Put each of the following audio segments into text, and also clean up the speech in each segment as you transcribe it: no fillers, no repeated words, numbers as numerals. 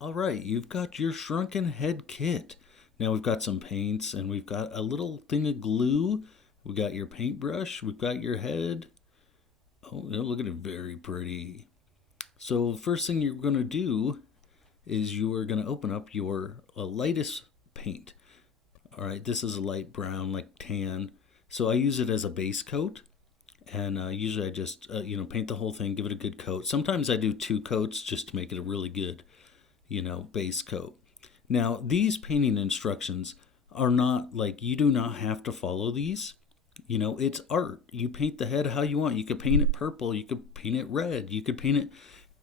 All right, you've got your shrunken head kit. Now we've got some paints and we've got a little thing of glue. We got your paintbrush, we've got your head. Oh, look at it, very pretty. So first thing you're going to do is you are going to open up your lightest paint. All right, this is a light brown, like tan. So I use it as a base coat, and usually I just paint the whole thing, give it a good coat. Sometimes I do two coats just to make it a really good base coat. Now, these painting instructions are not like you do not have to follow these. It's art. You paint the head how you want. You could paint it purple, you could paint it red, you could paint it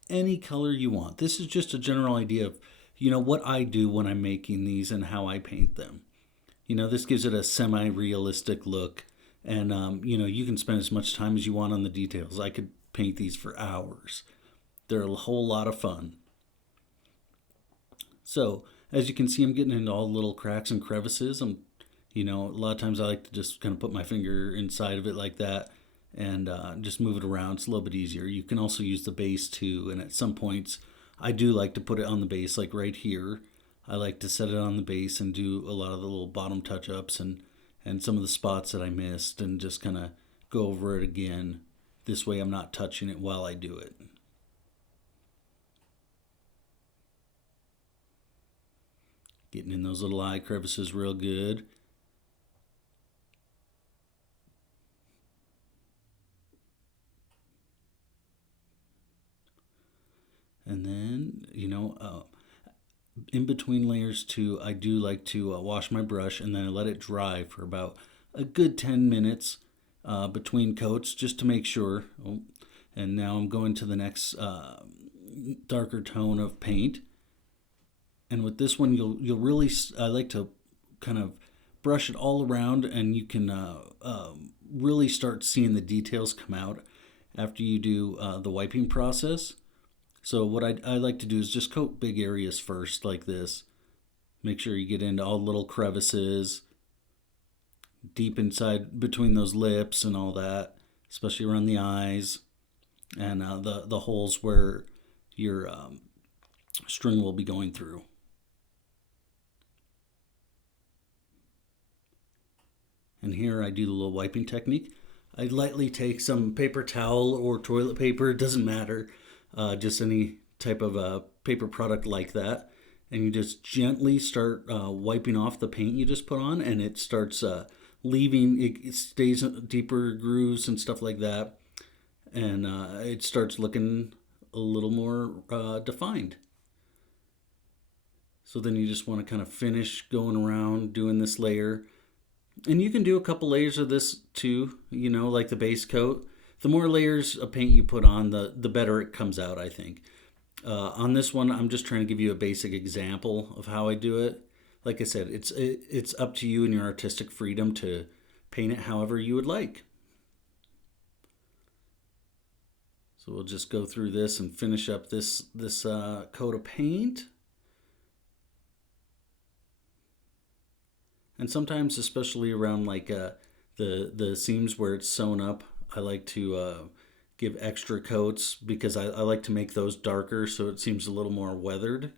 any color you want. This is just a general idea of, what I do when I'm making these and how I paint them. This gives it a semi realistic look. And, you can spend as much time as you want on the details. I could paint these for hours. They're a whole lot of fun. So, as you can see, I'm getting into all the little cracks and crevices. A lot of times I like to just kind of put my finger inside of it like that and just move it around. It's a little bit easier. You can also use the base too. And at some points, I do like to put it on the base, like right here. I like to set it on the base and do a lot of the little bottom touch ups and some of the spots that I missed and just kind of go over it again. This way I'm not touching it while I do it. Getting in those little eye crevices real good. And then, in between layers too, I do like to wash my brush and then I let it dry for about a good 10 minutes between coats just to make sure. Oh, and now I'm going to the next darker tone of paint. And with this one, you'll really, I like to kind of brush it all around, and you can really start seeing the details come out after you do the wiping process. So what I like to do is just coat big areas first, like this. Make sure you get into all the little crevices, deep inside between those lips and all that, especially around the eyes and the holes where your string will be going through. And here I do the little wiping technique. I lightly take some paper towel or toilet paper, it doesn't matter, just any type of paper product like that. And you just gently start wiping off the paint you just put on, and it starts leaving, it stays deeper grooves and stuff like that. And it starts looking a little more defined. So then you just want to kind of finish going around doing this layer. And you can do a couple layers of this too, like the base coat. The more layers of paint you put on, the better it comes out, I think. On this one, I'm just trying to give you a basic example of how I do it. Like I said, it's up to you and your artistic freedom to paint it however you would like. So we'll just go through this and finish up this coat of paint. And sometimes, especially around like the seams where it's sewn up, I like to give extra coats because I like to make those darker so it seems a little more weathered.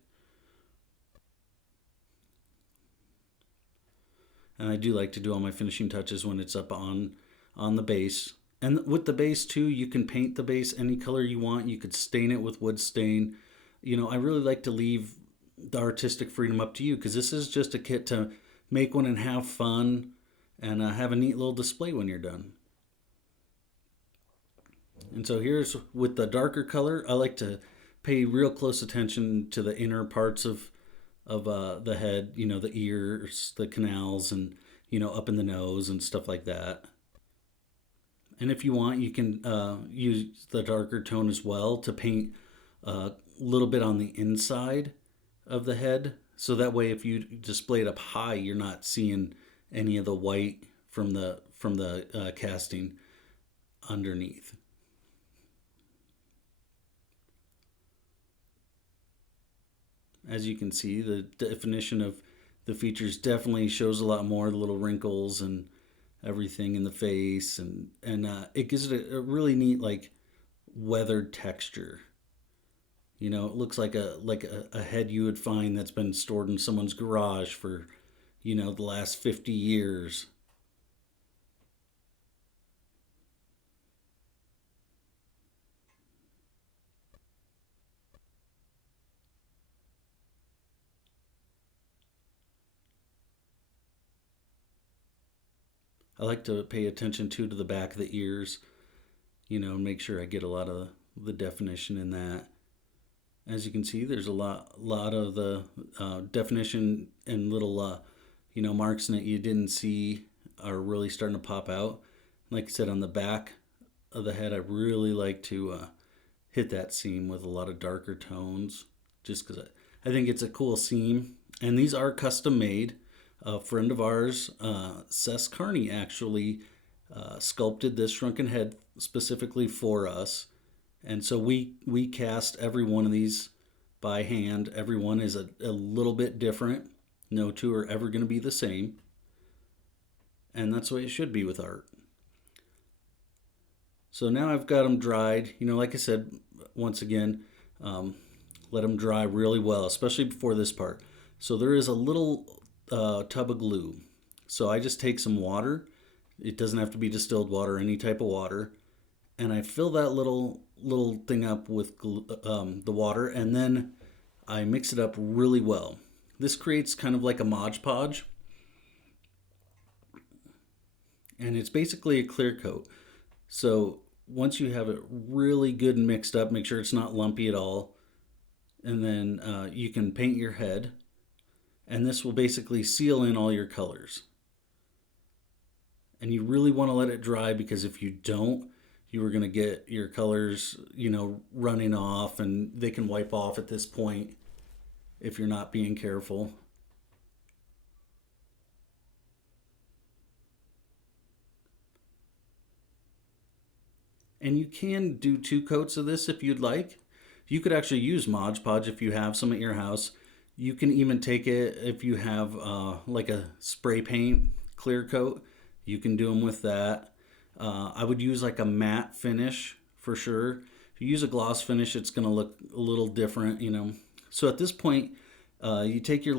And I do like to do all my finishing touches when it's up on the base. And with the base too, you can paint the base any color you want. You could stain it with wood stain. I really like to leave the artistic freedom up to you because this is just a kit to make one and have fun and have a neat little display when you're done. And so here's with the darker color, I like to pay real close attention to the inner parts of the head, the ears, the canals, and up in the nose and stuff like that. And if you want, you can use the darker tone as well to paint a little bit on the inside of the head. So that way, if you display it up high, you're not seeing any of the white from the casting underneath. As you can see, the definition of the features definitely shows a lot more, the little wrinkles and everything in the face, and it gives it a really neat like weathered texture. You know, it looks like a head you would find that's been stored in someone's garage for, the last 50 years. I like to pay attention too to the back of the ears, and make sure I get a lot of the definition in that. As you can see, there's a lot of the definition and little, marks that you didn't see are really starting to pop out. Like I said, on the back of the head, I really like to hit that seam with a lot of darker tones, just because I think it's a cool seam. And these are custom made. A friend of ours, Sess Carney, actually sculpted this shrunken head specifically for us. And so we cast every one of these by hand. Every one is a little bit different. No two are ever going to be the same. And that's the way it should be with art. So now I've got them dried. Like I said, once again, let them dry really well, especially before this part. So there is a little tub of glue. So I just take some water. It doesn't have to be distilled water, any type of water. And I fill that little thing up with the water, and then I mix it up really well. This creates kind of like a Mod Podge, and it's basically a clear coat. So once you have it really good and mixed up, make sure it's not lumpy at all, and then you can paint your head, and this will basically seal in all your colors. And you really want to let it dry, because if you don't, you are going to get your colors, running off, and they can wipe off at this point if you're not being careful. And you can do 2 coats of this if you'd like. You could actually use Mod Podge if you have some at your house. You can even take it if you have like a spray paint clear coat. You can do them with that. I would use like a matte finish for sure. If you use a gloss finish, it's going to look a little different, So at this point, you take your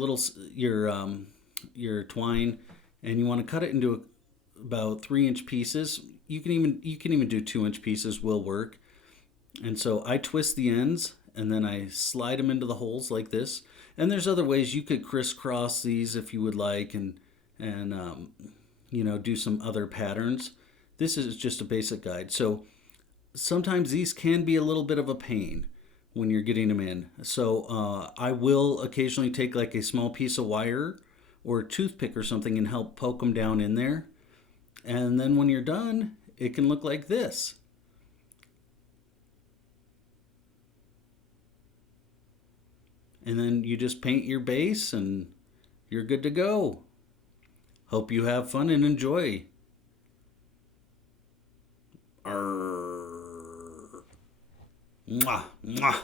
twine, and you want to cut it into about 3-inch pieces. You can even do 2-inch pieces will work. And so I twist the ends, and then I slide them into the holes like this. And there's other ways you could crisscross these if you would like, and do some other patterns. This is just a basic guide. So sometimes these can be a little bit of a pain when you're getting them in. So I will occasionally take like a small piece of wire or a toothpick or something and help poke them down in there. And then when you're done, it can look like this. And then you just paint your base and you're good to go. Hope you have fun and enjoy. Arr. Mwah, mwah.